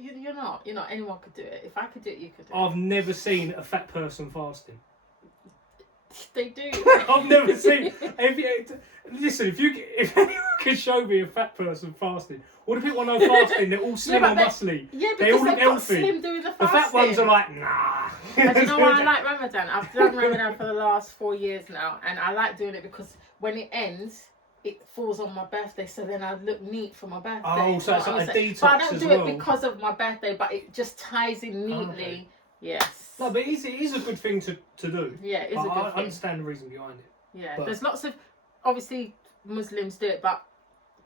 You're not. You're not. Anyone could do it. If I could do it, you could do it. I've never seen a fat person fasting. They do. I've never seen. Listen, if anyone can show me a fat person fasting, all the people I know fasting, they're all slim or muscly. Yeah, they because all look they've got healthy. slim doing the fasting. The fat ones are like, nah. And do you know why I like Ramadan? I've done Ramadan for the last 4 years now, and I like doing it because when it ends, it falls on my birthday, so then I look neat for my birthday. Oh, so it's like a detox. But I don't as do well. it because of my birthday, but it just ties in neatly. Oh, okay. Yes. No, but it is a good thing to do. Yeah, it is a good thing. I understand the reason behind it. Yeah, but there's lots of, obviously, Muslims do it, but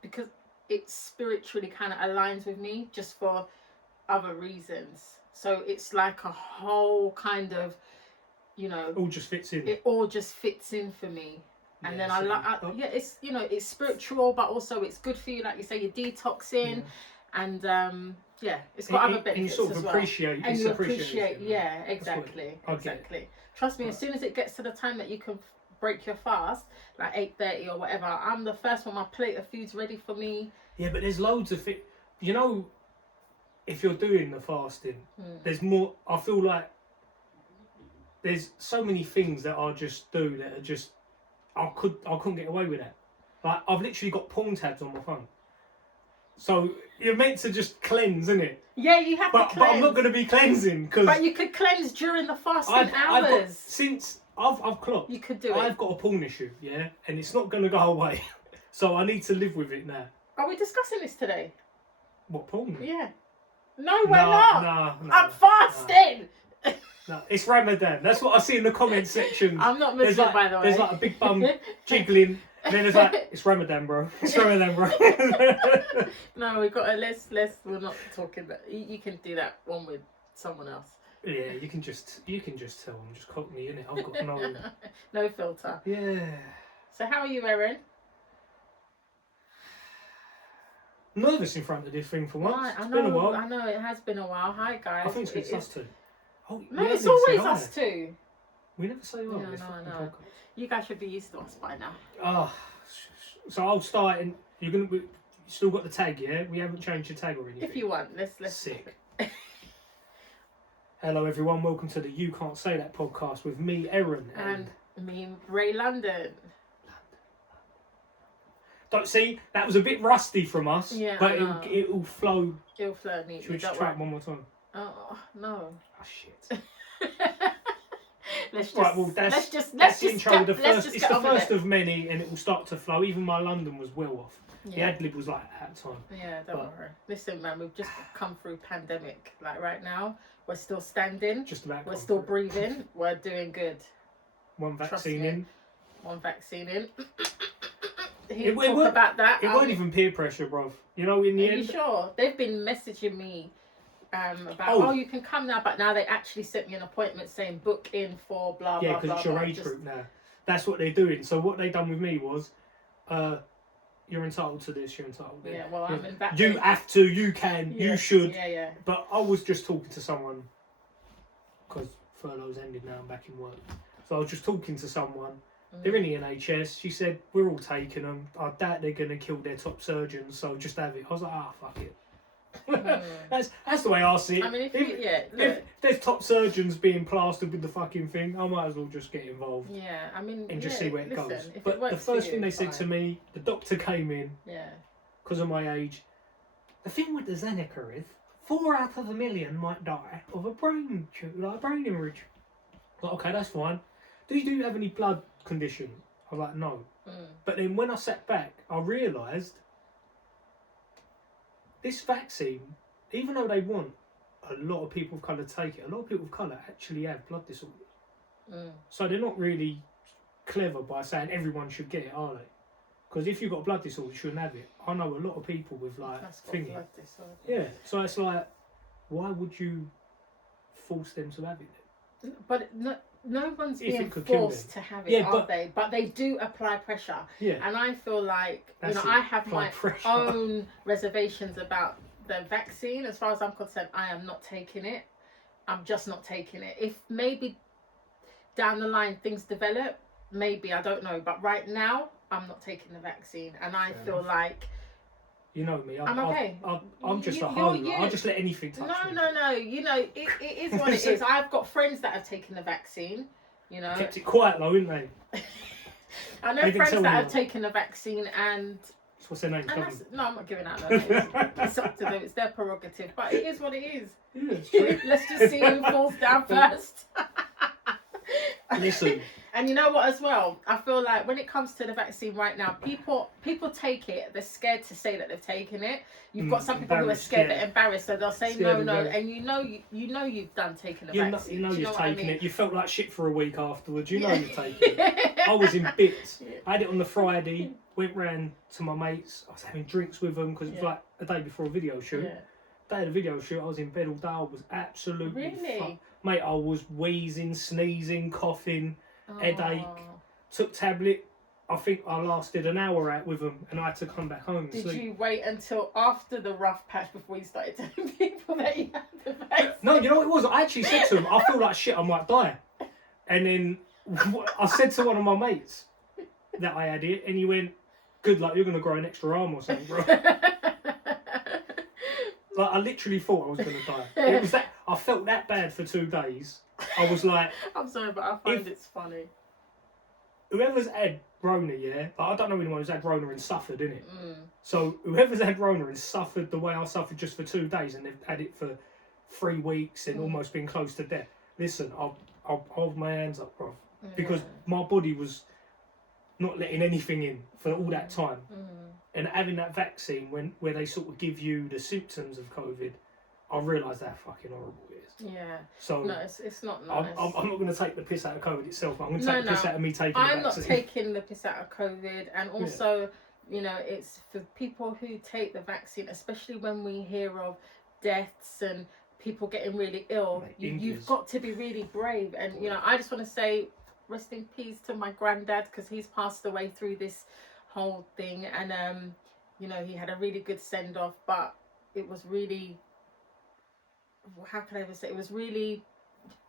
because it spiritually kind of aligns with me just for other reasons. So it's like a whole kind of, It all just fits in. It all just fits in for me. And then it's, it's spiritual, but also it's good for you. Like you say, you're detoxing. Yeah. And, it's got other benefits. And you sort of appreciate. And you appreciate, exactly. Trust me, as soon as it gets to the time that you can break your fast, like 8:30 or whatever, I'm the first one. My plate of food's ready for me. Yeah, but there's loads of it. If you're doing the fasting, there's more. I feel like there's so many things that I just do that are just I couldn't get away with that. Like I've literally got porn tabs on my phone. So you're meant to just cleanse, innit? Yeah, you have to cleanse. But I'm not going to be cleansing because. But you could cleanse during the fasting hours. I've clocked. You could do it. I've got a porn issue, and it's not going to go away. So I need to live with it now. Are we discussing this today? What, porn? Yeah. No, we're not. No. I'm fasting. No, it's Ramadan. That's what I see in the comment section. I'm not Muslim, by the way. There's like a big bum jiggling. And then it's like, it's Ramadan, bro. It's Ramadan, bro. No, we've got a list. We're not talking about. You can do that one with someone else. Yeah, you can just tell them. Just quote me in it. I've got no filter. Yeah. So how are you, Eren? Nervous in front of this thing for once. Right, It's been a while. I know it has been a while. Hi guys. I think it's us two. Oh, no, it's always us two. We never say well. No. You guys should be used to us by now. Oh, so I'll start and you still got the tag, yeah? We haven't changed the tag or anything. If you want, let's. Sick. Hello everyone, welcome to the You Can't Say That podcast with me, Eren, and me, Ray London. Don't see that was a bit rusty from us, but it'll flow. It'll flow neatly. Should we just try it one more time? Oh no! Oh shit! Let's just the intro. It's the first of many, and it will start to flow. Even my London was well off. The ad-lib was like at the time. Yeah, don't worry. Listen, man, we've just come through pandemic. Like right now, we're still standing. Just about. We're still breathing. We're doing good. One vaccine in. It won't about that. It won't even peer pressure, bruv. In the end. Are you sure? They've been messaging me about you can come now, but now they actually sent me an appointment saying book in for blah blah blah. Yeah, because it's your age group now. That's what they're doing. So what they done with me was, you're entitled to this. You're entitled to that. Yeah, well, I'm in that. You have to. You can. You should. Yeah. But I was just talking to someone because furlough's ended now. I'm back in work. So I was just talking to someone. They're in the NHS. She said, we're all taking them. I doubt they're going to kill their top surgeons, so just have it. I was like, fuck it. That's the way I see it. I mean, if there's top surgeons being plastered with the fucking thing, I might as well just get involved. Yeah, I mean... And just see where it goes. But the first thing they said to me, the doctor came in, because of my age, the thing with the Zeneca is, 4 out of 1 million might die of a brain hemorrhage. Like, okay, that's fine. Do you have any blood condition? I was like, no. But then when I sat back, I realised this vaccine, even though they want a lot of people of colour to take it, a lot of people of colour actually have blood disorders. So they're not really clever by saying everyone should get it, are they? Because if you've got a blood disorder, you shouldn't have it. I know a lot of people with thingy. Yeah, so it's like, why would you force them to have it? But no one's being forced to have it, are they? But they do apply pressure. Yeah. And I feel like, I have my own reservations about the vaccine. As far as I'm concerned, I am not taking it. I'm just not taking it. If maybe down the line things develop, maybe, I don't know. But right now, I'm not taking the vaccine. And I feel like You know me. I'm okay. I'm just a hoe. I just let anything touch me. No. You know, it is what it is. I've got friends that have taken the vaccine. You know, kept it quiet though, didn't they? I know friends that have taken the vaccine and. What's their name? No, I'm not giving out their names. It's up to them. It's their prerogative. But it is what it is. Yeah, it's true. Let's just see who falls down first. Listen. And you know what as well? I feel like when it comes to the vaccine right now, people take it. They're scared to say that they've taken it. You've got some people who are scared, they're embarrassed, so they'll say no. And you know you've done taken the vaccine. You know you've taken it. You felt like shit for a week afterwards. You know you've taken it. I was in bits. I had it on the Friday. Went round to my mates. I was having drinks with them because it was like a day before a video shoot. Day of the video shoot, I was in bed all day. I was absolutely mate. I was wheezing, sneezing, coughing, headache. Took tablet. I think I lasted an hour out with them, and I had to come back home and sleep. Did you wait until after the rough patch before you started telling people that you had the vaccine? No, you know what it was? I actually said to them, I feel like shit. I might die. And then I said to one of my mates that I had it, and he went, "Good luck. You're going to grow an extra arm or something, bro." Like, I literally thought I was going to die. It was that I felt that bad for 2 days. I was like, I'm sorry, but I find it's funny. Whoever's had Rona, but I don't know anyone who's had Rona and suffered, innit? So whoever's had Rona and suffered the way I suffered just for 2 days, and they've had it for 3 weeks and almost been close to death. Listen, I'll hold my hands up, bro, because my body was not letting anything in for all that time. And having that vaccine where they sort of give you the symptoms of COVID, I realised how fucking horrible it is. Yeah. So no, it's not nice. I'm not going to take the piss out of COVID itself. I'm going to take the piss out of me taking the vaccine. I'm not taking the piss out of COVID. And also, you know, it's for people who take the vaccine, especially when we hear of deaths and people getting really ill, you've got to be really brave. And, you know, I just want to say rest in peace to my granddad, because he's passed away through this whole thing. And, you know, he had a really good send-off, but it was really... how can I even say, it was really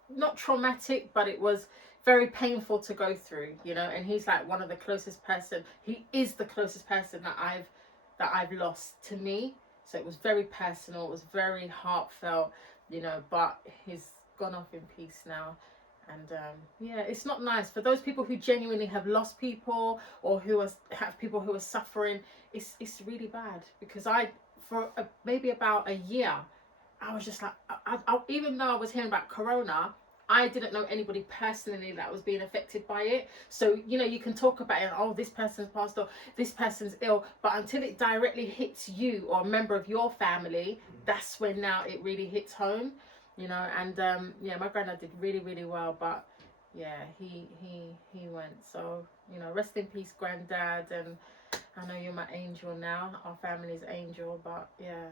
not traumatic, but it was very painful to go through, you know. And he's like one of the closest person, he is the closest person that I've lost to me. So it was very personal, it was very heartfelt, you know, but he's gone off in peace now. And yeah, it's not nice for those people who genuinely have lost people, or who have people who are suffering. It's really bad, because for maybe about a year, I was just like, I, even though I was hearing about Corona, I didn't know anybody personally that was being affected by it. So, you know, you can talk about it, oh, this person's passed or this person's ill, but until it directly hits you or a member of your family, that's when now it really hits home, you know. And yeah, my granddad did really, really well, but yeah, he went. So, you know, rest in peace, granddad. And I know you're my angel now, our family's angel, but yeah,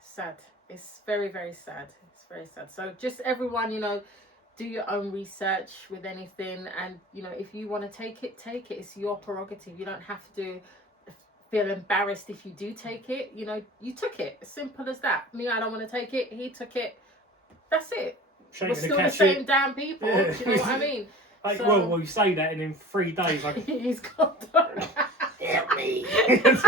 sad. It's very, very sad. It's very sad. So just everyone, you know, do your own research with anything. And, you know, if you want to take it, take it. It's your prerogative. You don't have to feel embarrassed if you do take it. You know, you took it. As simple as that. Me, I don't want to take it. He took it. That's it. We're still the same damn people. Do you know what I mean? Like, so, well, you say that, and in 3 days, like, he's got help me. He's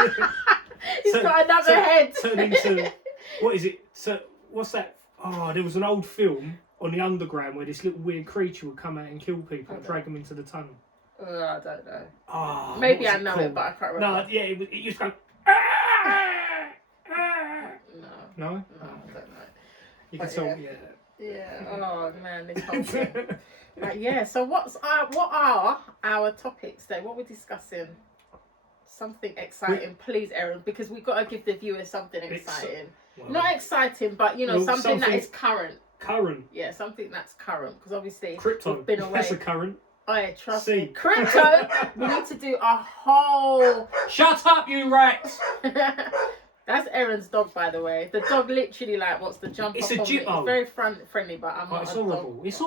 got another head. Turn into... What is it? So, what's that? Oh, there was an old film on the underground where this little weird creature would come out and kill people and drag them into the tunnel. I don't know. Oh, maybe I know it, but I can't remember. No, yeah, it used to go. No, I don't know. You can tell, yeah. Oh man, this whole thing. But yeah, so what are our topics then? What we're discussing? Something exciting, please, Eren, because we've got to give the viewers something exciting. Well, not exciting, but you know, something that is current. Current. Yeah, something that's current, because obviously crypto. We've been away. That's a current. Oh yeah, trust me. Crypto. We need to do a whole. Shut up, you rats. That's Eren's dog, by the way. The dog literally like wants to jump it's up a on me. It's very friendly, but I'm not it's a horrible. dog. It's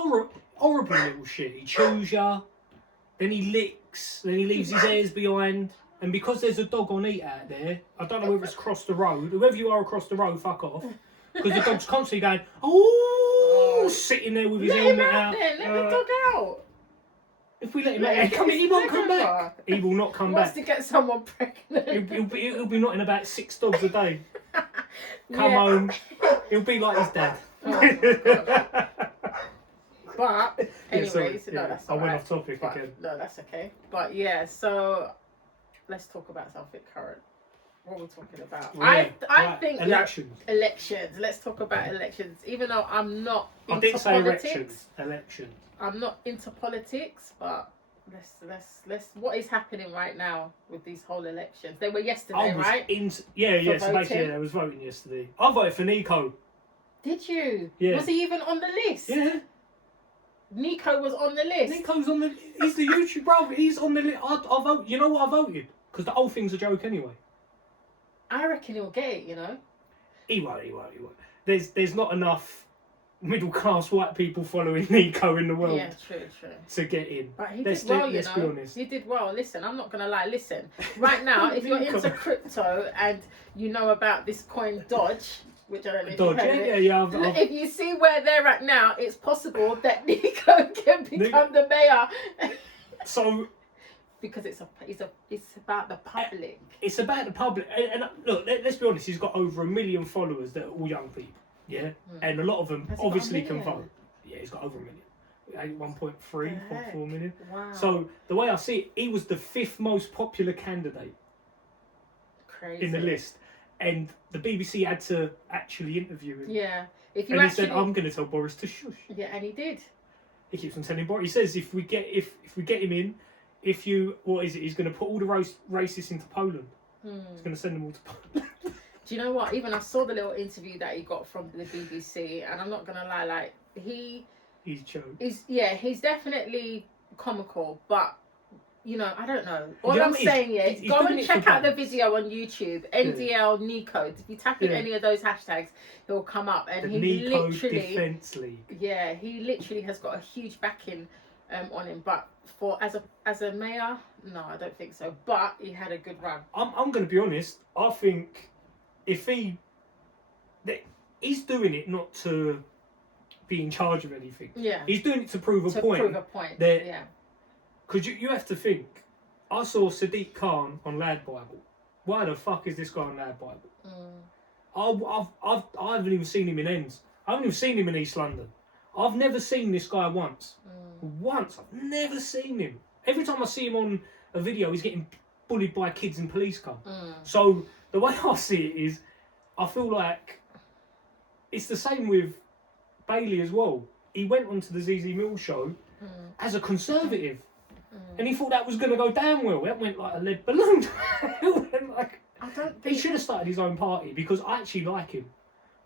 horrible little shit. He chews ya, then he licks, then he leaves his hairs behind. And because there's a dog on eat out there, I don't know whether it's across the road. Whoever you are across the road, fuck off. Because the dog's constantly going, oh, sitting there with his helmet out. Let the dog out. If we let him out, he won't come back. He will not come back. He wants to get someone pregnant. He'll be knocking about 6 dogs a day. Come home. He'll be like his dad. Oh my God. But anyways, that's all right. I went off topic again. No, that's okay. But yeah, so let's talk about something current. What are we talking about? Yeah, I think elections. Elections. Let's talk about elections. Even though I'm not into I didn't say politics. Elections. I'm not into politics, but let's. What is happening right now with these whole elections? They were yesterday, right? So basically, I was voting yesterday. I voted for Nico. Did you? Yeah. Was he even on the list? Yeah. Nico was on the list. Nico's on the. He's the YouTube bro. He's on the list. I vote. You know what I voted? Because the whole thing's a joke anyway. I reckon he'll get it. You know. He won't. There's not enough middle class white people following Nico in the world. Yeah, true. To get in. But he did well, let's be honest. He did well. Listen, I'm not gonna lie. Listen, right now, if you're into crypto and you know about this coin Dodge, which I don't know if you've heard of it, if you see where they're at now, it's possible that Nico can become the mayor. So. Because it's about the public. It's about the public, and look, let's be honest. He's got over 1 million followers that are all young people. Yeah, and a lot of them obviously can vote. Yeah, he's got over 1 million. 1.3, 1.4 million. Wow. So the way I see it, he was the 5th most popular candidate. Crazy. In the list, and the BBC had to actually interview him. Yeah, he said, "I'm going to tell Boris to shush." Yeah, and he did. He keeps on telling Boris. He says, "If we get him in, he's going to put all the racists into Poland. He's going to send them all to Poland." Do you know what? Even I saw the little interview that he got from the BBC, and I'm not gonna lie, like he's joke. He's definitely comical, but you know, I don't know. All I'm saying is, go and check out the video on YouTube, NDL Nico. If you tap in any of those hashtags, he'll come up, and the he Nico literally Defence League. Yeah, he literally has got a huge backing on him, but as a mayor, no, I don't think so. But he had a good run. I'm going to be honest. I think if he's doing it not to be in charge of anything. Yeah. He's doing it to prove a point. Yeah. Because you have to think. I saw Sadiq Khan on Lad Bible. Why the fuck is this guy on Lad Bible? I haven't even seen him in Ends. I haven't even seen him in East London. I've never seen this guy once. Once. I've never seen him. Every time I see him on a video, he's getting bullied by kids in police car. So the way I see it is, I feel like it's the same with Bailey as well. He went onto the ZZ Mill show as a conservative. And he thought that was going to go down well. That went like a lead balloon. He should have started his own party, because I actually like him.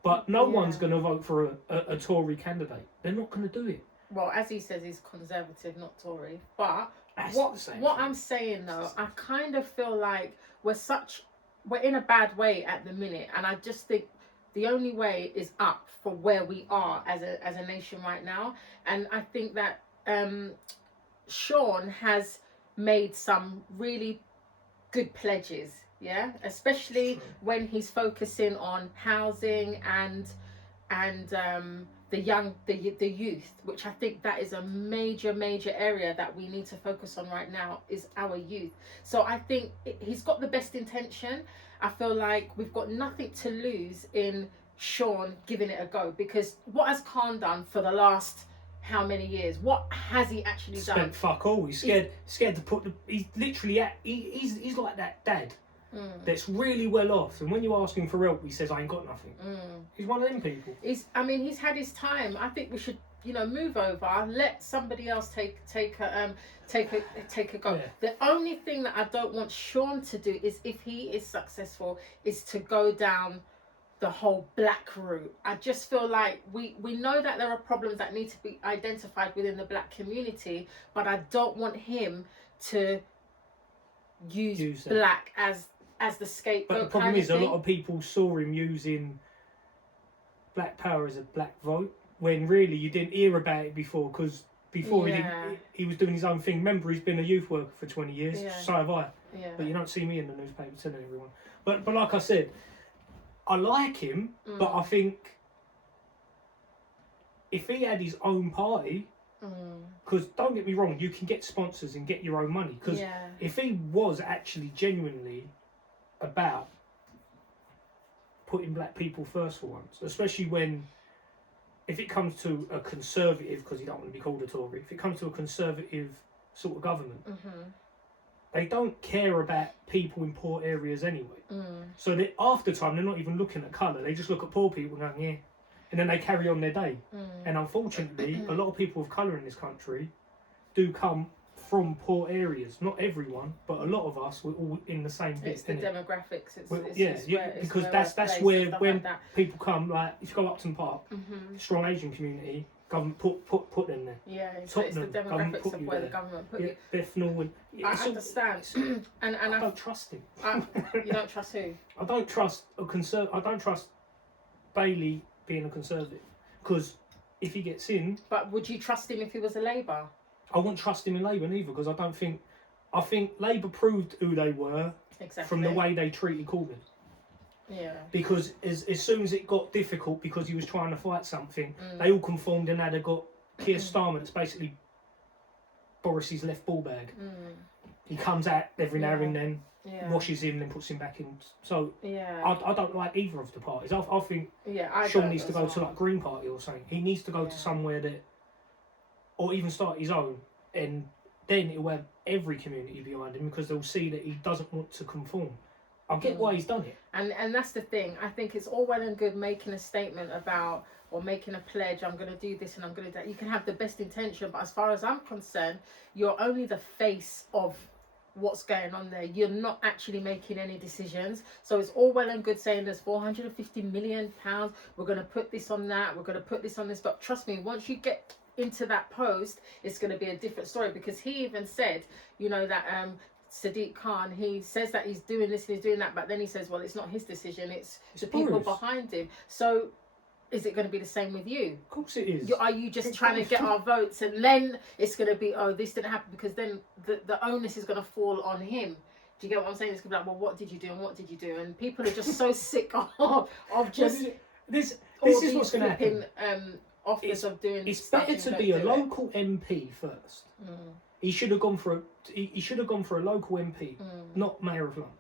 But no one's going to vote for a Tory candidate. They're not going to do it. Well, as he says, he's conservative, not Tory. But what I'm saying though, I kind of feel like we're in a bad way at the minute, and I just think the only way is up for where we are as a nation right now. And I think that Sean has made some really good pledges, especially when he's focusing on housing and the youth, which I think that is a major area that we need to focus on right now, is our youth. So I think he's got the best intention. I feel like we've got nothing to lose in Sean giving it a go, because what has Khan done for the last how many years? What has he actually done? Fuck all. He's scared to put he's literally he's like that dad that's really well off, and when you ask him for help, he says, "I ain't got nothing." He's one of them people. He's had his time. I think we should, move over, let somebody else take a go. Yeah. The only thing that I don't want Sean to do is, if he is successful, is to go down the whole black route. I just feel like we know that there are problems that need to be identified within the black community, but I don't want him to use black as the scapegoat. But the problem is, a lot of people saw him using black power as a black vote, when really you didn't hear about it before, because before he was doing his own thing. Remember, he's been a youth worker for 20 years, so have I. Yeah. But you don't see me in the newspaper telling everyone. But like I said, I like him, but I think if he had his own party, Because don't get me wrong, you can get sponsors and get your own money. Because if he was actually genuinely about putting black people first for once, especially if it comes to a conservative, because you don't want to be called a Tory, if it comes to a conservative sort of government, they don't care about people in poor areas anyway. So that after time, they're not even looking at colour, they just look at poor people and go, yeah. And then they carry on their day. And unfortunately, a lot of people of colour in this country do come from poor areas. Not everyone, but a lot of us, we're all in the same bit. It's the demographics. Because that's where when people come, like if you go Upton Park, strong Asian community, government put them there. Yeah, it's the demographics of where the government put you. Bethnal I understand, and I don't trust him. You don't trust who? I don't trust I don't trust Bailey being a Conservative, because if he gets in. But would you trust him if he was a Labour? I wouldn't trust him in Labour neither, because I think Labour proved who they were from the way they treated Corbyn. Yeah. Because as soon as it got difficult, because he was trying to fight something, they all conformed, and now they've got Keir Starmer, that's basically Boris's left ball bag. He comes out every now and then, washes him, then puts him back in. So I don't like either of the parties. I think Sean needs to go to like Green Party or something. He needs to go to somewhere that, or even start his own, and then it will have every community behind him, because they'll see that he doesn't want to conform. I get why he's done it. And that's the thing. I think it's all well and good making a statement about, or making a pledge, I'm going to do this and I'm going to do that. You can have the best intention, but as far as I'm concerned, you're only the face of what's going on there. You're not actually making any decisions. So it's all well and good saying there's £450 million, we're going to put this on that, we're going to put this on this. But trust me, once you get into that post, it's going to be a different story, because he even said, you know, that Sadiq Khan, he says that he's doing this and he's doing that, but then he says, well, it's not his decision, it's the people behind him. So is it going to be the same with you? Of course it is. Are you just trying to get our votes, and then it's going to be, oh, this didn't happen, because then the onus is going to fall on him. Do you get what I'm saying? It's going to be like, well, what did you do and what did you do? And people are just so sick of just this is what's going to happen. Offers of doing. It's better to be a local MP first. He should have gone for a local MP, not Mayor of London,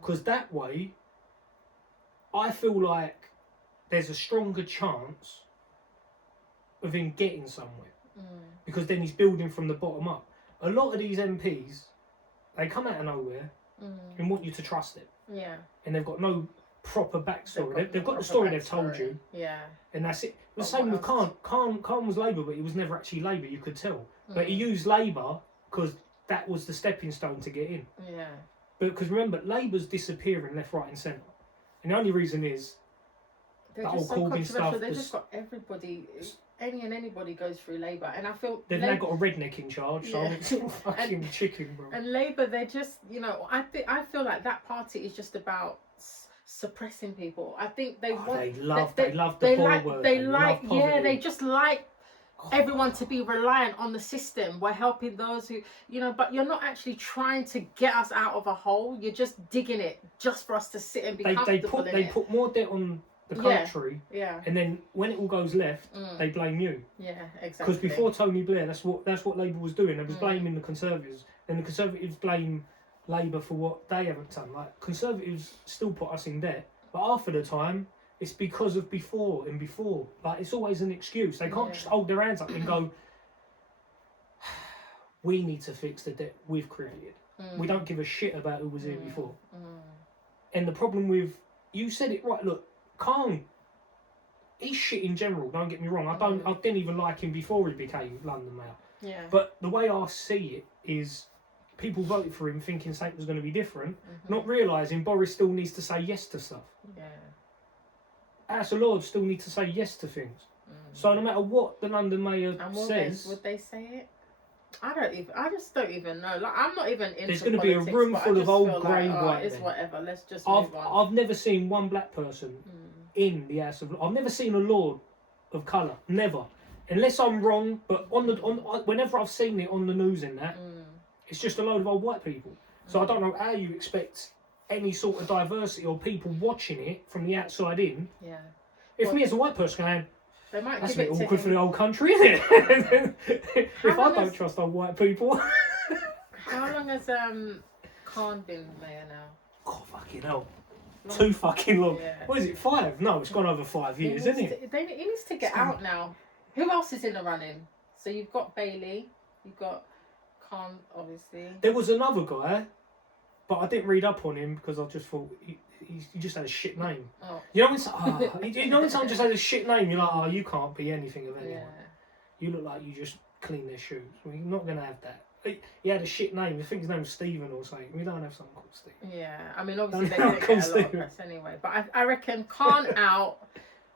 because that way, I feel like there's a stronger chance of him getting somewhere, because then he's building from the bottom up. A lot of these MPs, they come out of nowhere and want you to trust it. Yeah. And they've got no proper backstory. They've got the story they've told you. Yeah. And that's it. The same with Khan. Khan was Labour, but he was never actually Labour, you could tell. But he used Labour because that was the stepping stone to get in. Yeah. But because remember, Labour's disappearing left, right and centre. And the only reason is they're just so controversial. They've just got everybody, anybody goes through Labour. And I feel they've now got a redneck in charge, so it's all fucking chicken, bro. And Labour, they're just, you know, I feel like that party is just about suppressing people. I think they love the poor word. They just like everyone to be reliant on the system. We're helping those who, you know, but you're not actually trying to get us out of a hole. You're just digging it just for us to sit and be comfortable in it. They put more debt on the country, and then when it all goes left, they blame you. Yeah, exactly. Because before Tony Blair, that's what Labour was doing. They was blaming the Conservatives, and the Conservatives blame Labour for what they haven't done. Like, Conservatives still put us in debt, but half of the time it's because of before. Like, it's always an excuse. They can't just hold their hands up and go, we need to fix the debt we've created. We don't give a shit about who was here before. And the problem with, you said it right, look, Khan, he's shit in general, don't get me wrong. I didn't even like him before he became London Mayor. Yeah. But the way I see it is, people voted for him thinking something was going to be different, not realising Boris still needs to say yes to stuff. Yeah. House of Lords still need to say yes to things. So no matter what the London Mayor says... Would they say it? I just don't even know. Like, I'm not even into There's going to be a room full of old grey white men. It's whatever, let's just move on. I've never seen one black person in the House of Lords. I've never seen a Lord of colour. Never. Unless I'm wrong, but whenever I've seen it on the news and that, it's just a load of old white people. So I don't know how you expect any sort of diversity or people watching it from the outside in. Yeah. If me as a white person going, They might That's give a bit it to awkward him. for the whole country, isn't it? If I don't trust old white people. How long has Khan been mayor now? Oh, fucking hell. Too fucking long. Yeah. What is it, 5? No, it's gone over 5 years, isn't it? He needs to get out now. Who else is in the running? So you've got Bailey, you've got Khan, obviously. There was another guy, but I didn't read up on him because I just thought he just had a shit name. Oh. You know when someone just has a shit name, you're like, oh, you can't be anything of anyone. Yeah. You look like you just clean their shoes. Well, you're not going to have that. He had a shit name. I think his name was Stephen or something. We don't have someone called Stephen. Yeah, I mean, obviously they don't get a lot of press anyway. But I reckon Khan out.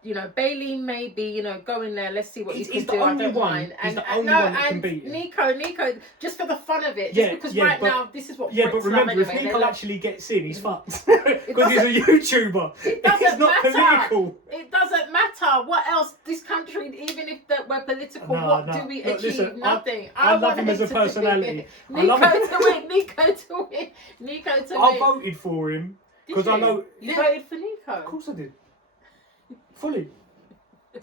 You know, Bailey maybe, you know, go in there. Let's see what you can do. I don't mind. He's the only one that can beat him. Nico, just for the fun of it. Just because now this is what. Yeah, but remember, if Nico actually gets in, he's fucked because he's a YouTuber. It's not political. It doesn't matter. What else? This country, even if we're political, what do we achieve? Listen, nothing. I love him as a personality. Nico to win. I voted for him because I know you voted for Nico. Of course I did. Fully.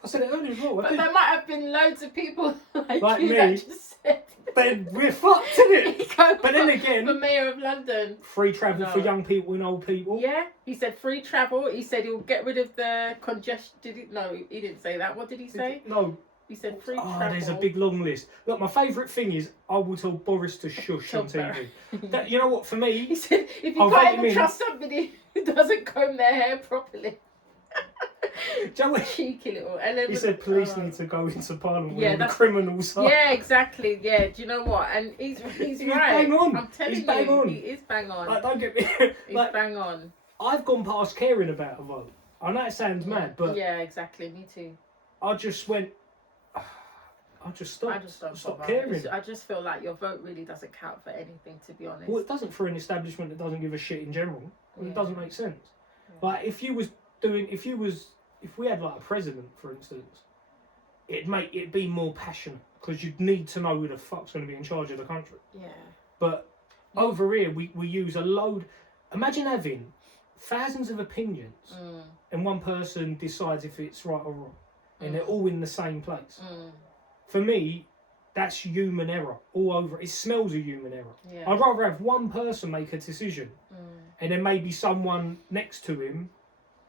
I said it earlier as well. But there might have been loads of people like you me that just said. Then we're fucked, isn't it? But then again, the Mayor of London. Free travel for young people and old people. Yeah, he said free travel. He said he'll get rid of the congestion. No, he didn't say that. What did he say? No. He said free travel. There's a big long list. Look, my favourite thing is I will tell Boris to shush on TV. You know what? For me, he said if you can't even trust somebody who doesn't comb their hair properly. Cheeky little. And then he said police need to go into Parliament with the criminals. Yeah, exactly. Yeah, do you know what? And he's right. Bang on. I'm telling you, bang on. He is bang on. Like, don't get me. He's bang on. I've gone past caring about a vote. I know it sounds mad, but yeah, exactly. Me too. I just went. I just stopped caring. I just feel like your vote really doesn't count for anything, to be honest. Well, it doesn't for an establishment that doesn't give a shit in general. It doesn't make sense. Yeah. Like if we had like a president, for instance, it'd be more passionate because you'd need to know who the fuck's going to be in charge of the country. Yeah. But over here, we use a load. Imagine having thousands of opinions, and one person decides if it's right or wrong, and they're all in the same place. For me, that's human error all over. It smells of human error. Yeah. I'd rather have one person make a decision, and then maybe someone next to him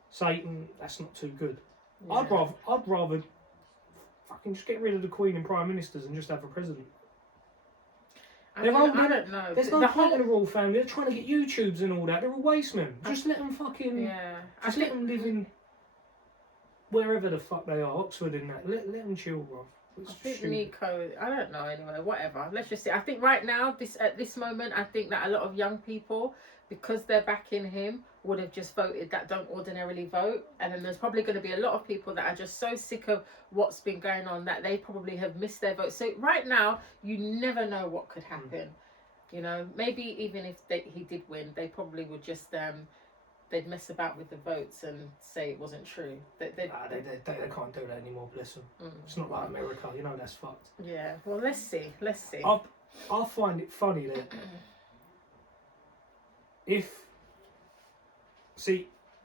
say, that's not too good. Yeah. I'd rather fucking just get rid of the Queen and Prime Ministers and just have a president. I don't know. There's no point in the royal family. They're trying to get YouTubes and all that. They're all waste men. Just let them fucking... Yeah. Just let them live in wherever the fuck they are, Oxford and that. Let them chill, bro. I think Nico, I don't know anyway, whatever. Let's just see. I think right now, at this moment, I think that a lot of young people, because they're backing him, would have just voted that don't ordinarily vote. And then there's probably going to be a lot of people that are just so sick of what's been going on that they probably have missed their vote. So right now, you never know what could happen. You know, maybe even if he did win, they probably would just... they'd mess about with the votes and say it wasn't true. They can't do that anymore, bless them. It's not like America, you know, that's fucked. Yeah, well, let's see. I find it funny that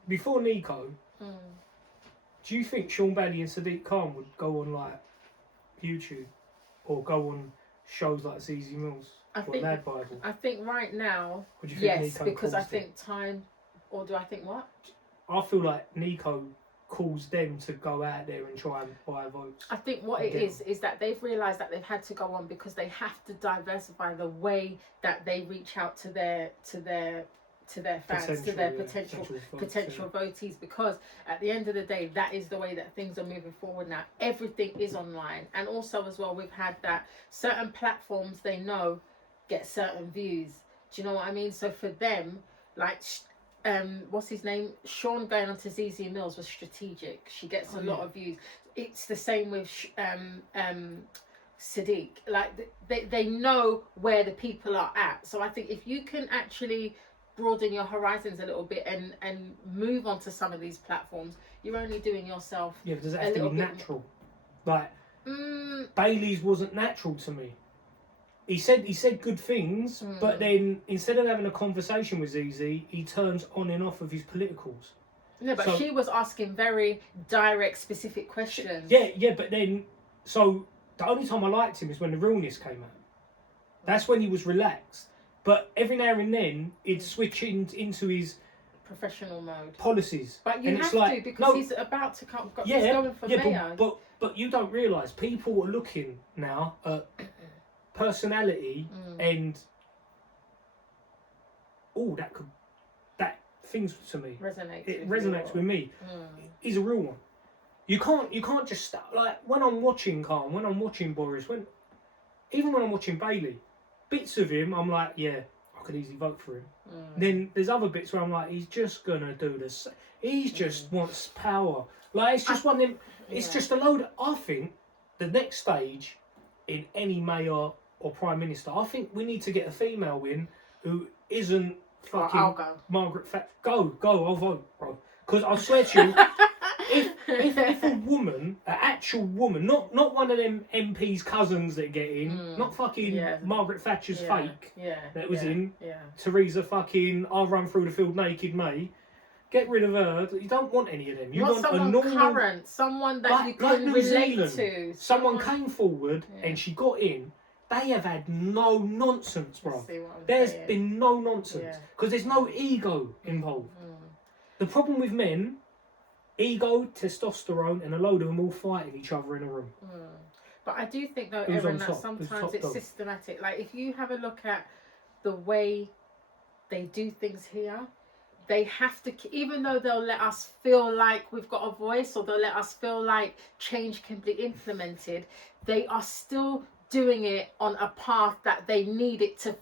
before Nico, do you think Sean Bailey and Sadiq Khan would go on like YouTube or go on shows like Zeze Mills or Lad Bible? I think right now, yes, Nico because I think time... Or do I think what? I feel like Nico calls them to go out there and try and buy votes. I think what it is that they've realised that they've had to go on because they have to diversify the way that they reach out to their fans, to their potential votees, because at the end of the day, that is the way that things are moving forward now. Everything is online, and also as well, we've had that certain platforms they know get certain views. Do you know what I mean? So for them, like. What's his name? Sean going on to Zeze Mills was strategic. She gets a lot of views. It's the same with Sadiq. Like they know where the people are at. So I think if you can actually broaden your horizons a little bit and move on to some of these platforms, you're only doing yourself. Yeah, but does it have to be natural? Like Bailey's wasn't natural to me. He said good things, but then instead of having a conversation with Zeze, he turns on and off of his politicals. No, but she was asking very direct, specific questions. Yeah, but then, so the only time I liked him is when the realness came out. That's when he was relaxed. But every now and then, he'd switch into his professional mode policies. But you have to, because he's about to come. He's going for mayor. But you don't realise people are looking now at personality and that things to me resonates with me. He's a real one. You can't just start, like when I'm watching Khan, when I'm watching Boris, even when I'm watching Bailey, bits of him I'm like, yeah, I could easily vote for him. Then there's other bits where I'm like, he's just gonna do this. He just wants power. Like it's just one of them. It's just a load. I think the next stage in any mayor or prime minister, I think we need to get a female in who isn't fucking I'll go. Margaret Thatcher. Go, I'll vote, bro. Because I swear to you, if a woman, an actual woman, not one of them MPs' cousins that get in, not fucking Margaret Thatcher's fake that was in, Theresa fucking I'll run through the field naked May. Get rid of her. You don't want any of them. You want someone a normal, current, someone that you can relate to. Someone came forward and she got in. They have had no nonsense, bro. There's been no nonsense because there's no ego involved. The problem with men, ego, testosterone, and a load of them all fighting each other in a room. But I do think though, Eren, that sometimes it's systematic. Like if you have a look at the way they do things here, they have to, even though they'll let us feel like we've got a voice, or they'll let us feel like change can be implemented, they are still doing it on a path that they need it to.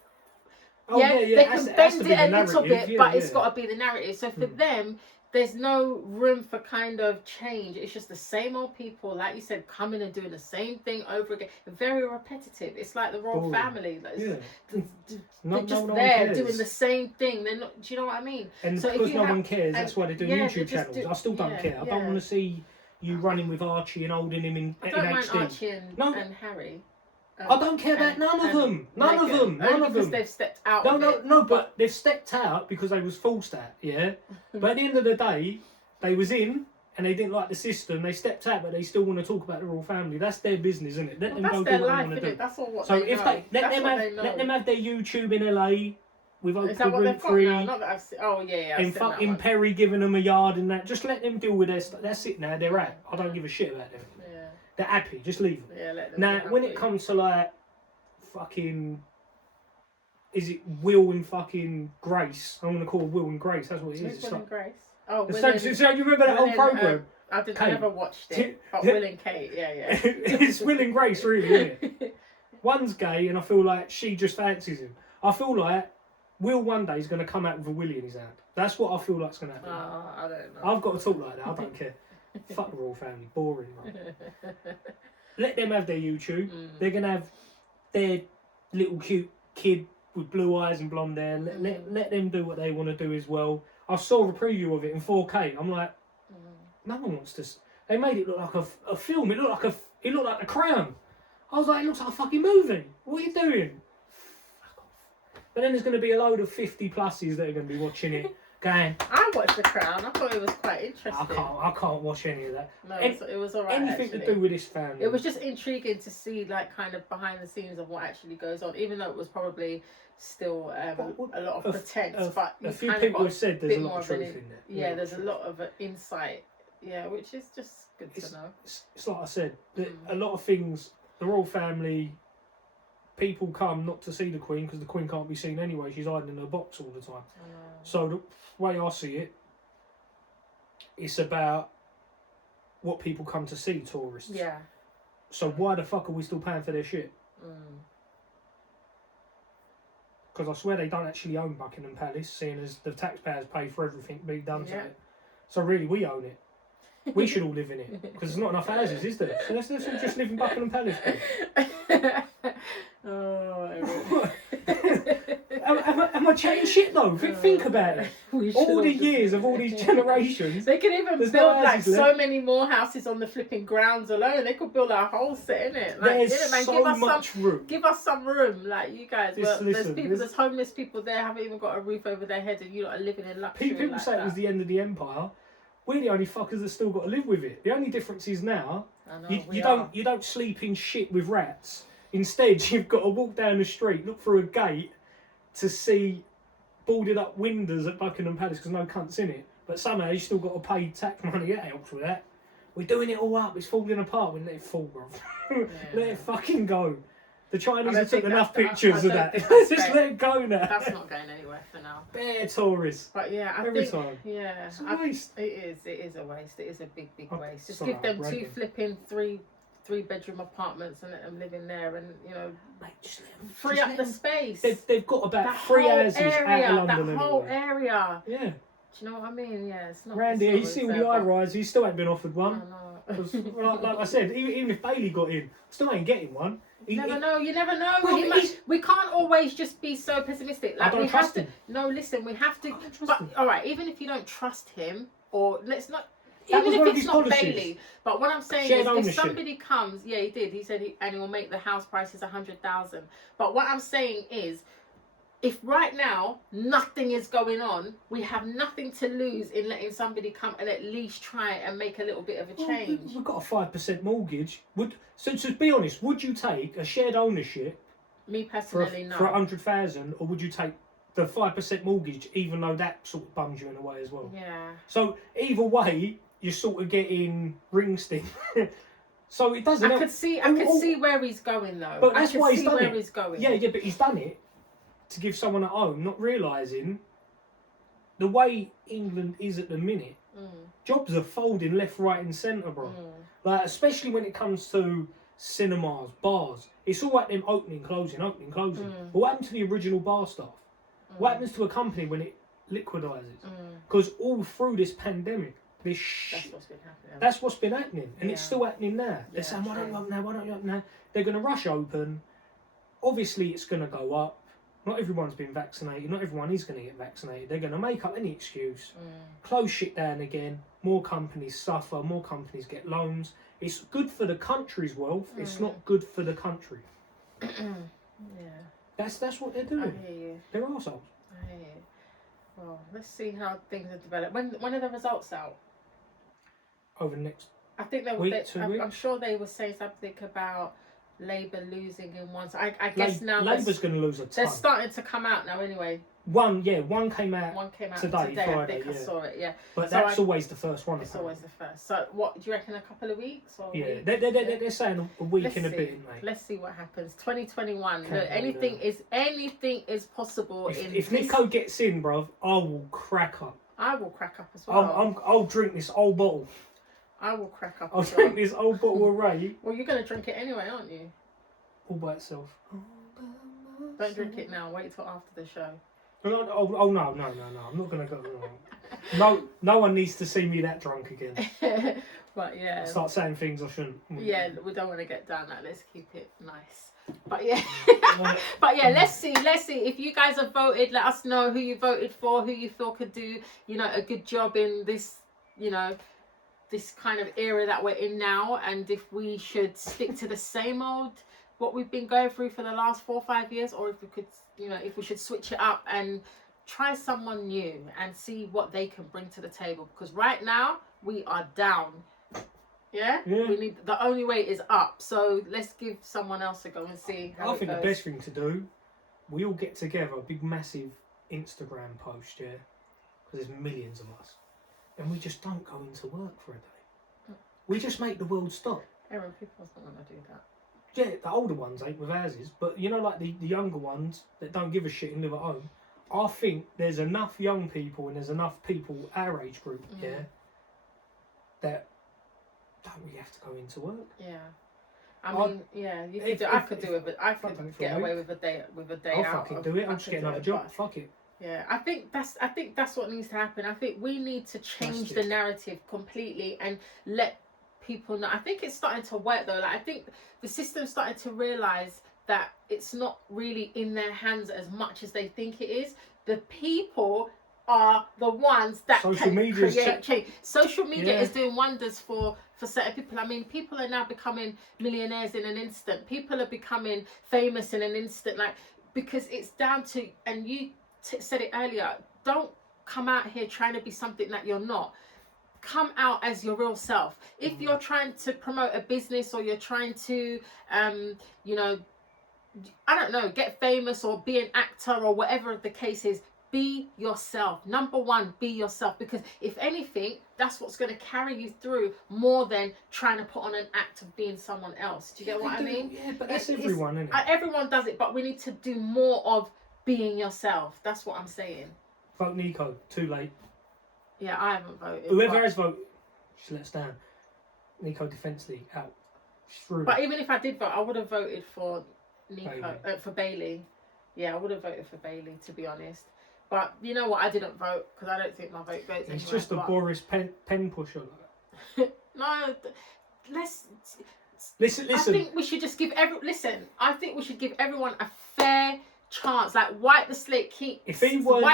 They can bend it a little bit, but it's got to be the narrative. So for them, there's no room for kind of change. It's just the same old people, like you said, coming and doing the same thing over again. Very repetitive. It's like the royal family. They're just there doing the same thing. They're not. Do you know what I mean? And so because no one cares, that's why they're doing YouTube channels. I still don't care. I don't want to see you running with Archie and holding him in I HD. don't mind Archie and Harry. I don't care about none of them. None of them. Because they've stepped out. No, but they've stepped out because they was forced out, yeah? But at the end of the day, they was in and they didn't like the system. They stepped out, but they still want to talk about the royal family. That's their business, isn't it? Let them go do what they want to do. That's all what so they if know. Let them have their YouTube in LA with Oprah Winfrey. And fucking Perry giving them a yard and that. Just let them deal with their stuff. That's it now. They're out. I don't give a shit about them. They're happy, just leave them. Yeah, let them now, when it comes to like fucking, is it Will and fucking Grace? I want to call Will and Grace. That's what it is. Will and Grace. Oh, so you remember that whole program? I never watched it. But Will and Kate, It's Will and Grace, really, isn't it? One's gay, and I feel like she just fancies him. I feel like Will one day is going to come out with a willy in his hand. That's what I feel like is going to happen. I don't know. I've got to talk like that. I don't care. Fuck the royal family, boring. Right? Let them have their YouTube. They're gonna have their little cute kid with blue eyes and blonde hair. Let them do what they want to do as well. I saw a preview of it in 4K. I'm like, no one wants to. They made it look like a film. It looked like The Crown. I was like, it looks like a fucking movie. What are you doing? Fuck off. But then there's going to be a load of 50 pluses that are going to be watching it. Going, I watched The Crown. I thought it was quite interesting. I can't watch any of that. No, it was alright. Anything to do with this family. It was just intriguing to see, like, kind of behind the scenes of what actually goes on, even though it was probably still a lot of pretense. But a few people have said there's a lot of truth in there. Yeah, there's a lot of insight. Yeah, which is just good to know. It's like I said, a lot of things. The royal family. People come not to see the Queen because the Queen can't be seen anyway. She's hiding in her box all the time. So the way I see it, it's about what people come to see, tourists. Yeah. So why the fuck are we still paying for their shit? Because I swear they don't actually own Buckingham Palace, seeing as the taxpayers pay for everything being done to it. So really, we own it. We should all live in it because there's not enough houses, is there? So let's all just live in Buckingham Palace. Am I chatting shit though? Think about it. All the years of all these generations. They could even build like so many more houses on the flipping grounds alone. They could build a whole set in it. Like, there's so much room. Give us some room, like you guys. There's homeless people there haven't even got a roof over their head, and you lot are living in luxury. People say it was the end of the empire. we're the only fuckers that still got to live with it. The only difference is now, you don't sleep in shit with rats. Instead, you've got to walk down the street, look through a gate to see boarded up windows at Buckingham Palace because no cunt's in it. But somehow you still got to pay tax money. That helps with that. We're doing it all up. It's falling apart. We let it fall, bro. Let it fucking go. The Chinese have took enough pictures of that. Just let it go now. That's not going anywhere for now. Bare tourists. But yeah, every time. Yeah, it's a waste. It is a waste. It is a big waste. Just give them two flipping three-bedroom apartments and let them live in there, and mate, just free up the space. They've got about 3 houses out of London. That whole area. Yeah. Do you know what I mean? Yeah, it's not. Randy, you see all the high rise, you still ain't been offered one. I know. like I said, even if Bailey got in, still ain't getting one. You never know. We can't always just be so pessimistic. Like, I don't trust him. No, listen, we have to. But all right, even if you don't trust him, or let's not. That even if it's not policies. Bailey, but what I'm saying Shared is, ownership. if somebody comes, yeah, he did. He said, and he will make the house prices 100,000. But what I'm saying is, if right now nothing is going on, we have nothing to lose in letting somebody come and at least try and make a little bit of a change. We've got a 5% mortgage. So to be honest, would you take a shared ownership? Me personally, no. For 100,000, or would you take the 5% mortgage, even though that sort of bums you in a way as well? Yeah. So either way, you're sort of getting ring sting. So it doesn't. I could see where he's going though. But that's why he's done it. He's going. Yeah, but he's done it to give someone at home, not realising the way England is at the minute. Jobs are folding left, right, and centre, bro. Like, especially when it comes to cinemas, bars. It's all like them opening, closing. But what happened to the original bar staff? What happens to a company when it liquidises? Because all through this pandemic, that's what's been happening, and it's still happening now. They're saying, why don't you open now? Why don't you open now? They're going to rush open. Obviously, it's going to go up. Not everyone's been vaccinated. Not everyone is going to get vaccinated. They're going to make up any excuse, close shit down again. More companies suffer. More companies get loans. It's good for the country's wealth. It's not good for the country. That's what they're doing. I hear you. They're arseholes. I hear you. Well, let's see how things are developed. When are the results out? Over the next I think weeks. I'm sure they were saying something about Labour losing in one. So I guess now Labour's going to lose a ton. They're starting to come out now anyway. One came out today, Friday. I think I saw it, yeah. But that's always the first one. It's always the first. So what, do you reckon a couple of weeks? Or yeah, they're saying a week and a bit, mate. Let's see what happens. 2021. Look, anything is possible. If Nico gets in, bruv, I will crack up. I will crack up as well. I'll drink this old bottle. I will crack up. I'll drink this old bottle of Ray. Well, you're going to drink it anyway, aren't you? All by itself. Don't drink it now. Wait till after the show. No, I'm not going to go. No one needs to see me that drunk again. But yeah. Start saying things I shouldn't. Yeah, we don't want to get down that. Let's keep it nice. But yeah. But yeah, let's see. If you guys have voted, let us know who you voted for, who you feel could do, a good job in this, this kind of era that we're in now, and if we should stick to the same old what we've been going through for the last 4 or 5 years, or if we could, if we should switch it up and try someone new and see what they can bring to the table. Because right now we are down. Yeah. We the only way is up. So let's give someone else a go and see how I think the best thing to do, we all get together, a big massive Instagram post, yeah, because there's millions of us, and we just don't go into work for a day. We just make the world stop. Eren, people's not going to do that. Yeah, the older ones ain't with houses, but like the younger ones that don't give a shit and live at home. I think there's enough young people and there's enough people our age group, that don't really have to go into work. Yeah, I mean, I could get away with a day I'll out. Fucking do it. I'll just get another job. Fuck it. Yeah, I think that's what needs to happen. I think we need to change the narrative completely and let people know. I think it's starting to work though. Like, I think the system's starting to realise that it's not really in their hands as much as they think it is. The people are the ones that can create change. Social media is doing wonders for certain people. I mean, people are now becoming millionaires in an instant. People are becoming famous in an instant. Like, because it's down to, and you said it earlier, don't come out here trying to be something that you're not. come out as your real self. If you're trying to promote a business, or you're trying to, you know, I don't know, get famous or be an actor or whatever the case is, be yourself. Number one, be yourself, because if anything, that's what's going to carry you through more than trying to put on an act of being someone else. Do you get what I mean? Yeah, but that's everyone, isn't it? Everyone does it, but we need to do more of being yourself. That's what I'm saying. Vote Nico. Too late. Yeah, I haven't voted. Whoever has voted, just let us down. Nico Defence League out. But even if I did vote, I would have voted for Nico, for Bailey. Yeah, I would have voted for Bailey, to be honest. But you know what? I didn't vote because I don't think my vote goes anywhere. It's just a Boris pen pusher. No, listen. I think we should just give I think we should give everyone a fair chance. Like, wipe the slate clean. If he weren't,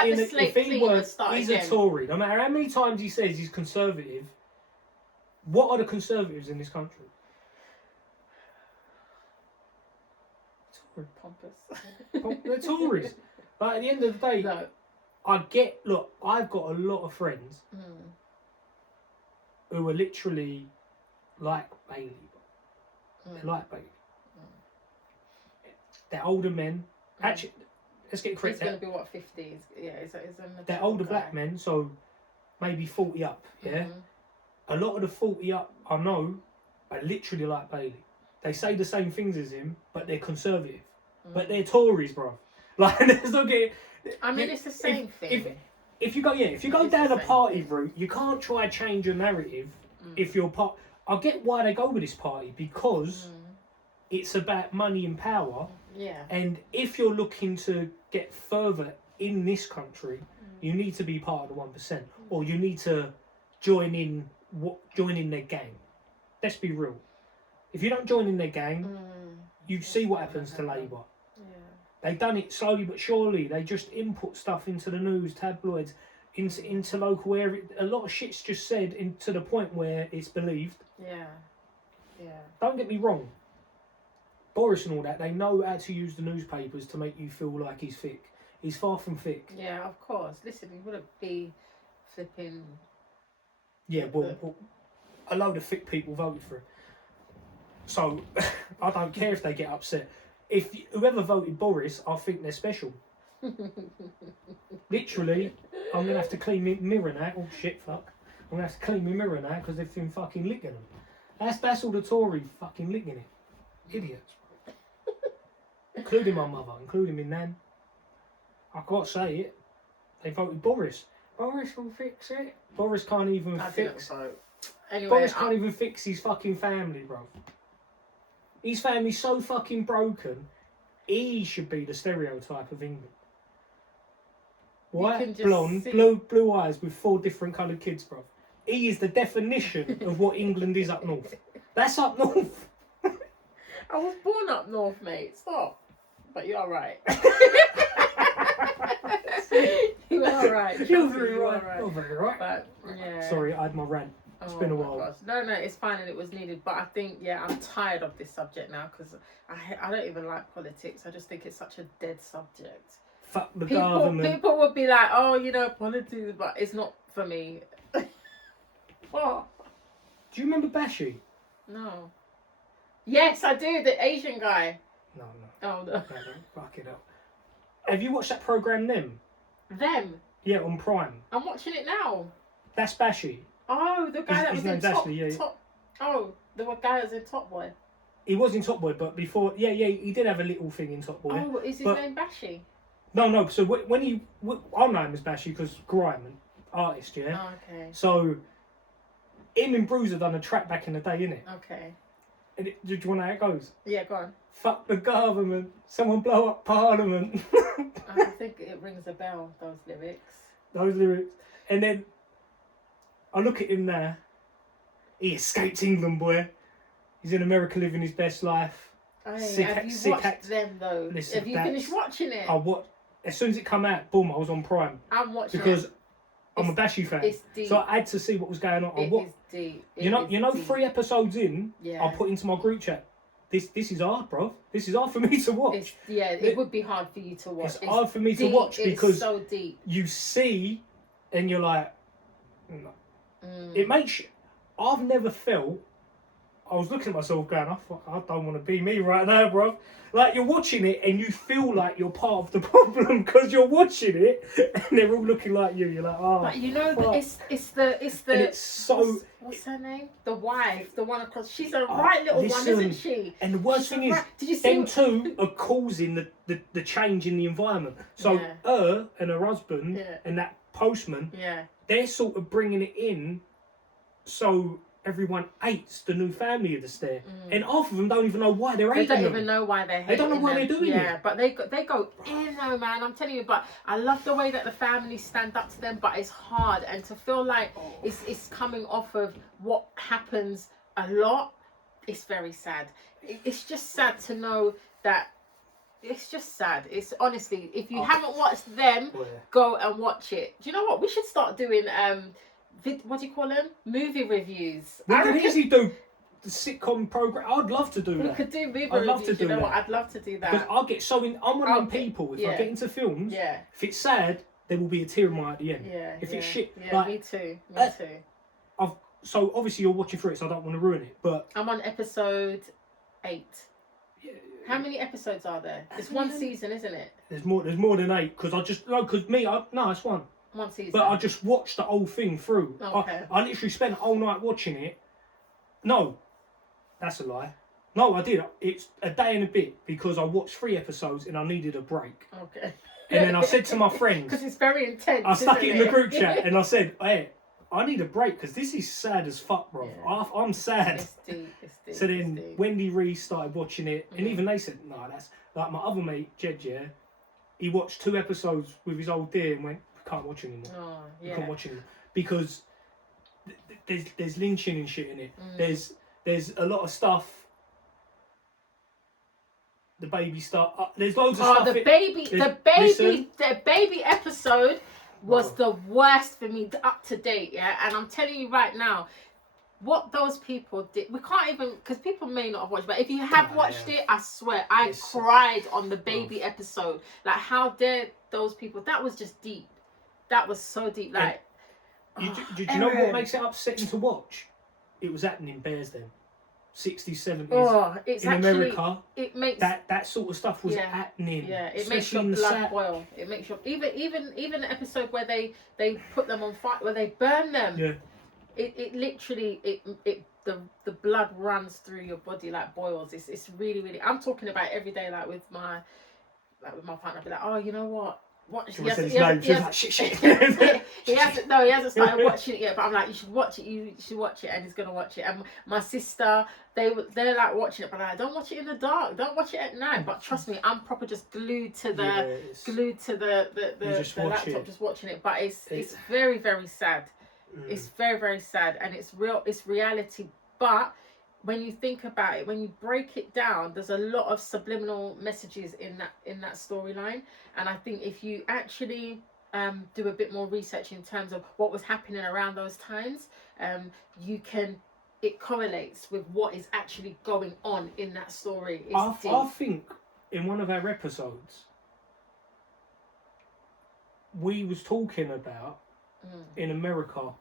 he's a Tory. No matter how many times he says he's conservative, what are the conservatives in this country? Pompous. They're Tories. Like, at the end of the day, no. Look, I've got a lot of friends who are literally like Bailey. They're like Bailey. They're older men. Actually, let's get correct. He's going to be, what, 50s? Yeah, they're older black men, so maybe 40 up, yeah? A lot of the 40 up I know are literally like Bailey. They say the same things as him, but they're conservative. But they're Tories, bro. Like, there's no getting... I mean, it's the same thing. If you go down a party route, you can't try to change your narrative if you're part... I get why they go with this party, because it's about money and power. Yeah. And if you're looking to get further in this country, you need to be part of the 1%, or you need to join in their gang. Let's be real. If you don't join in their gang, you see what happens to Labour. They've done it slowly but surely. They just input stuff into the news, tabloids, into local area. A lot of shit's just said to the point where it's believed. Yeah. Don't get me wrong. Boris and all that, they know how to use the newspapers to make you feel like he's thick. He's far from thick. Yeah, of course. Listen, he wouldn't be flipping... Yeah, well, a load of thick people voted for him. So, I don't care if they get upset. If whoever voted Boris, I think they're special. Literally, I'm going to have to clean my mirror now. Oh, shit, fuck. I'm going to have to clean my mirror now because they've been fucking licking them. That's all the Tory fucking licking it. Idiots. Including my mother, including my nan. I can't say it. They voted Boris. Boris will fix it. Boris can't even fix... Anyway, Boris can't even fix his fucking family, bro. His family's so fucking broken, he should be the stereotype of England. White, blonde, blue eyes with 4 different coloured kids, bro. He is the definition of what England is up north. That's up north. I was born up north, mate. Stop. But you're right. You are right. You're very right. You're very right. But, yeah. Sorry, I had my rant. It's been a while. Gosh. No, it's fine and it was needed. But I think, I'm tired of this subject now because I don't even like politics. I just think it's such a dead subject. Fuck the government. People would be like, oh, politics, but it's not for me. What? Do you remember Bashi? No. Yes, I do. The Asian guy. No. Oh, no. No, fuck it up. Have you watched that programme, Them? Them? Yeah, on Prime. I'm watching it now. That's Bashi. Oh, the guy that was in Top. Ashley, Oh, the guy that was in Top Boy. He was in Top Boy, but before, he did have a little thing in Top Boy. Oh, is his name Bashi? No. So when I know him as Bashi because grime and artist, yeah. Oh, okay. So him and Bruiser done a track back in the day, innit? Okay. And do you want to know how it goes? Yeah, go on. Fuck the government. Someone blow up Parliament. I think it rings a bell. Those lyrics. And then I look at him there. He escaped England, boy. He's in America living his best life. Hey, have you watched them though? Listen, have you finished watching it? As soon as it come out, boom, I was on Prime. I'm watching because I'm a Bashi fan. It's deep. So I had to see what was going on. It is deep. You know, 3 episodes in, I put into my group chat. This is hard, bro. This is hard for me to watch. It would be hard for you to watch. It's hard for me to watch because so deep. You see, and you're like, no. It makes I've never felt. I was looking at myself going, I don't want to be me right now, bro. Like, you're watching it and you feel like you're part of the problem because you're watching it and they're all looking like you. You're like, oh. But you know, it's the. And it's so. What's her name? The wife, the one across. She's a right little one, isn't she? And the worst thing is, did you see them two are causing the change in the environment. So her and her husband and that postman, they're sort of bringing it in, so everyone hates the new family that's there, and half of them don't even know why they're hating them. They don't even know why they're hating them. They don't know why they're doing it. Yeah, but they go in though, man. I'm telling you. But I love the way that the family stand up to them. But it's hard, and to feel like it's coming off of what happens a lot. It's very sad. It's just sad to know that. It's just sad. It's honestly, if you haven't watched them, go and watch it. Do you know what? We should start doing what do you call them? Movie reviews. We could easily do the sitcom program. I'd love to do that. We could do movie reviews. You know what? I'd love to do that. Because I'll get so in. I'm one of them people. If I get into films, if it's sad, there will be a tear in my eye at the end. If it's shit, like, me too. Me too. So obviously you're watching through it, so I don't want to ruin it. But I'm on episode 8. How many episodes are there? It's one season, isn't it? There's more than 8 because it's one. One season. But I just watched the whole thing through. Okay. I literally spent a whole night watching it. No, that's a lie. No, I did. It's a day and a bit because I watched 3 episodes and I needed a break. Okay. And then I said to my friends, because it's very intense. I stuck it in the group chat and I said, "Hey, I need a break because this is sad as fuck, bro. Yeah. I'm sad." It's deep. So then Wendy Reese started watching it, and even they said, "No, that's like my other mate Jed. Yeah, he watched 2 episodes with his old dear and went, we can't watch anymore. We can't watch anymore because there's lynching and shit in it. There's a lot of stuff." The baby stuff. There's loads of stuff. The baby episode was the worst for me, up to date. Yeah, and I'm telling you right now, what those people did. We can't even, because people may not have watched, but if you have watched it, I swear I cried on the baby episode. Like, how dare those people? That was just deep. That was so deep. Like, do you know what makes it upsetting to watch? It was happening in Bears then. 60s, 70s. In America, it makes that sort of stuff was happening. Yeah, it makes your blood boil. It makes your even the episode where they put them on fire, where they burn them. Yeah. It literally the blood runs through your body like boils. It's really, really. I'm talking about every day, like with my partner. I'll be like, oh, you know what? He hasn't started watching it yet, but I'm like, you should watch it, and he's gonna watch it. And my sister, they're like watching it, but I'm like, don't watch it in the dark, don't watch it at night. But trust me, I'm proper just glued to the laptop, just watching it. But it's very, very sad. It's very, very sad, and it's reality. But when you think about it, when you break it down, there's a lot of subliminal messages in that storyline. And I think if you actually do a bit more research in terms of what was happening around those times, it correlates with what is actually going on in that story. I think in one of our episodes, we was talking about in America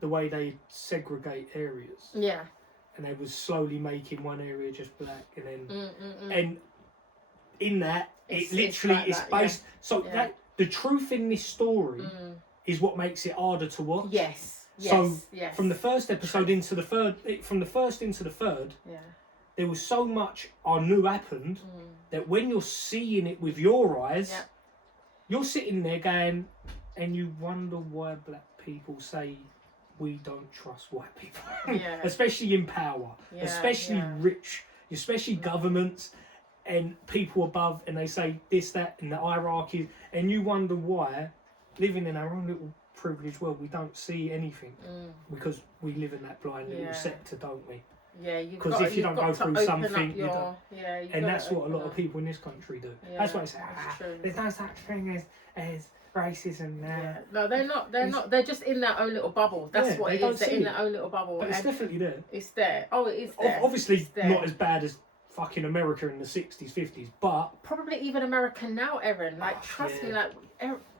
the way they segregate areas. Yeah. And they was slowly making one area just black, and then and in that it's literally like it's based. Yeah. So that the truth in this story is what makes it harder to watch. Yes. So from the first episode into the third, from the first into the third, there was so much I knew happened that when you're seeing it with your eyes, you're sitting there going, and you wonder why black people say we don't trust white people, especially in power, especially rich, especially governments and people above, and they say this, that, and the hierarchy, and you wonder why, living in our own little privileged world, we don't see anything because we live in that blind little sector, don't we? Yeah, because if you don't go through something, you don't. And that's what a lot of people in this country do. That's why I say, there's no such thing as racism now. No, they're not. They're just in their own little bubble. That's what it is. They're in their own little bubble. But it's definitely there. It's there. Oh, it is there. Obviously, not as bad as fucking America in the 60s, 50s, but probably even America now, Eren. Like, trust me, like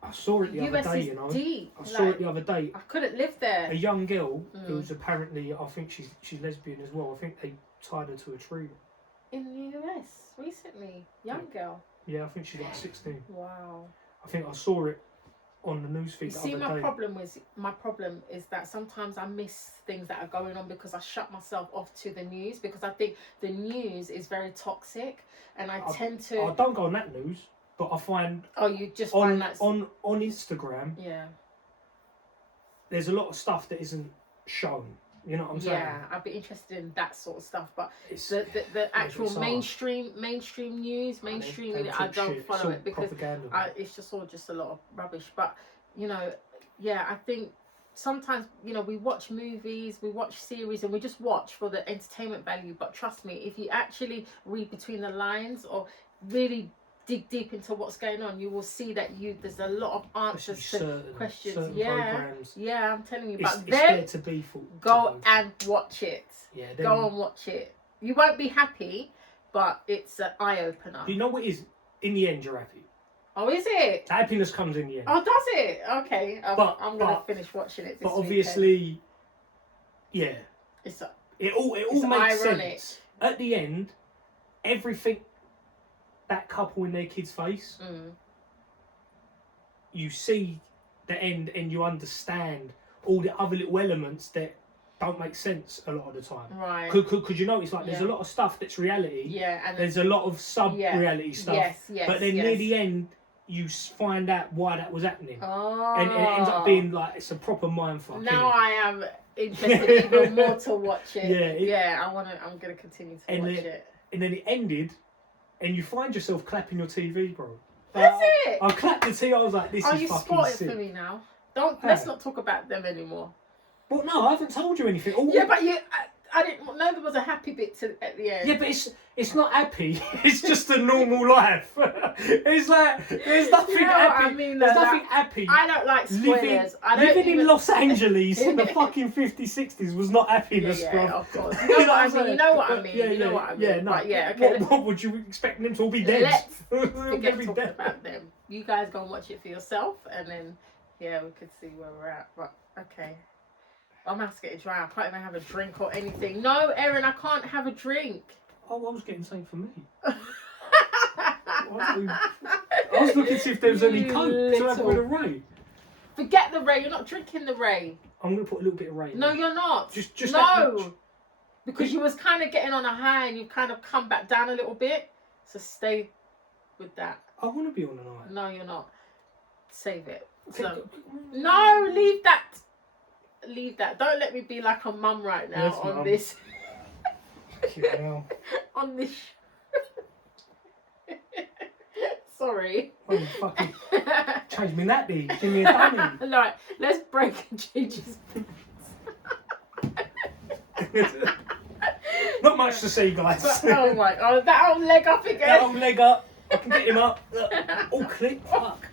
I saw it the other day, you know. Deep. I saw it the other day. I couldn't live there. A young girl who's apparently, I think she's lesbian as well. I think they tied her to a tree. In the US recently, young girl. Yeah, I think she's like 16. Wow. I think I saw it on the newsfeed. See, my problem is that sometimes I miss things that are going on because I shut myself off to the news, because I think the news is very toxic, and I tend to. I don't go on that news, but I find. Oh, you just find that on Instagram. Yeah. There's a lot of stuff that isn't shown. You know what I'm saying? Yeah, I'd be interested in that sort of stuff, but the actual mainstream news, mainstream media, I don't follow it because it's just all just a lot of rubbish. But you know, yeah, I think sometimes, you know, we watch movies, we watch series, and we just watch for the entertainment value. But trust me, if you actually read between the lines or really dig deep into what's going on, you will see that there's a lot of answers to questions. Programs. Yeah, I'm telling you. But then go and watch it. Yeah, go and watch it. You won't be happy, but it's an eye opener. You know what it is? In the end, you're happy. Oh, is it? Happiness comes in the end. Oh, does it? Okay, I'm gonna finish watching it. But obviously, yeah, it all makes ironic. Sense. At the end, everything. That couple in their kid's face, you see the end and you understand all the other little elements that don't make sense a lot of the time. Right. Because you notice, like, there's a lot of stuff that's reality. Yeah. And there's a lot of sub-reality stuff. Yes. But then near the end, you find out why that was happening. Oh. And it ends up being like, it's a proper mindfuck. Now I am interested even more to watch it. Yeah. I'm gonna continue to watch it. And then it ended. And you find yourself clapping your TV, bro. That's it. I clapped the TV. I was like, "This is fucking sick." Oh, you spoiled it for me now. Let's not talk about them anymore. Well, no, I haven't told you anything. But I didn't know there was a happy bit at the end. Yeah, but it's not happy. It's just a normal life. It's like there's nothing happy. I mean, there's nothing happy. I don't like spoilers. Living in Los Angeles in the fucking 50s, 60s was not happiness, bro. Yeah, of course. You know what I mean. You know what I mean. You know what I mean. Yeah, no. But yeah, okay. What would you expect them to all be dead? Let's forget talking about them. You guys go and watch it for yourself, and then we could see where we're at. But okay. I'm going to have to get it dry. I can't even have a drink or anything. No, Eren, I can't have a drink. Oh, I was getting something for me. I was looking to see if there was any Coke to have with a Ray. Forget the Ray. You're not drinking the Ray. I'm going to put a little bit of Ray in. No, you're not. Just no. That much. Because you was kind of getting on a high and you've kind of come back down a little bit. So stay with that. I want to be on an high. No, you're not. Save it. So, no, leave that. Leave that. Don't let me be like a mum right now on this. On this. Sorry. Oh, you fucking change me nappy. Give me a dummy. Alright, let's break Gigi's. Not much to see, guys. But, oh my god, that old leg up again. That old leg up. I can get him up. All click. Fuck.